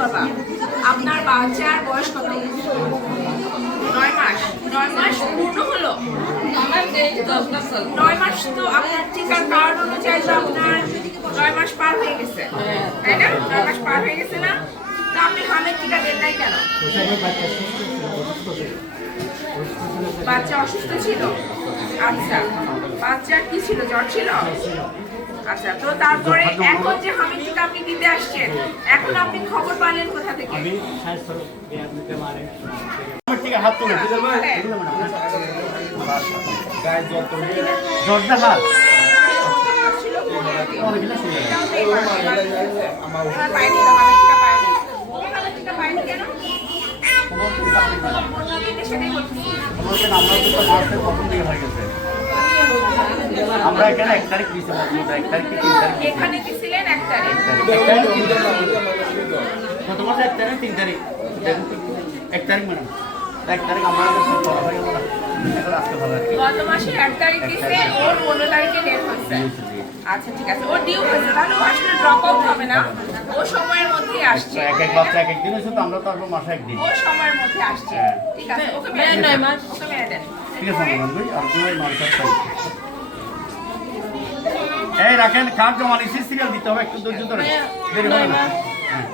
বাবা, আপনার বাচ্চার বয়স কত? 9 মাস। 9 মাস পূর্ণ হলো। 9 মাস তো আপনার টিকার কার্ড অনুযায়ী তো আপনার 9 মাস পার হয়ে গেছে, তাই না? 9 মাস পার হয়ে গেছে না? তা আপনি হামের টিকা দেন নাই কেন? বাচ্চা অসুস্থ ছিল। আচ্ছা, বাচ্চার কি ছিল? জ্বর ছিল। আচ্ছা, তো তারপরে এখন যে হামের টিকা আপনি দিতে আসছেন, এখন আপনি খবর পালেন কোথা থেকে? হাত তুলে জ্বরটা হাত ছিল কোনোদিন? অনেকগুলো শুনে আমার পাইনি তো, হামের টিকা পাইনি। হামের টিকা পাইনি কেন? সেটাই বলছি। আমরা এখানে 1 তারিখ দিয়েছি, 1 তারিখ কি 3 তারিখ এখানে দিছিলেন 1 তারিখ। গত মাসে 1 তারিখ 3 তারিখ 1 তারিখ ম্যাডাম 1 তারিখ আমরা হয়ে গেল না, এখন আজকে ভালো আর কি। গত মাসে 1 তারিখ দিছে, ওর 15 তারিখে ডেট হচ্ছে। আচ্ছা ঠিক আছে, ও ডিউ হয়েছে, তাহলে ও আসলে ড্রপ আউট হবে না, ও সময়ের মধ্যেই আসছে। এক এক বাচ্চা এক এক দিন হয়েছে, তো আমরা তো আসবো মাসে একদিন। ও সময়ের মধ্যে আসছে, ঠিক আছে। ওকে মেরে দেন, ওকে মেরে দেন। ঠিক আছে ম্যাডাম ভাই, আর দুই মাস এই রাখেন, কার্ড জমা নিচ্ছি, সিরিয়াল দিতে হবে, একটু ধৈর্য ধরে দেরি হবে না। হ্যাঁ।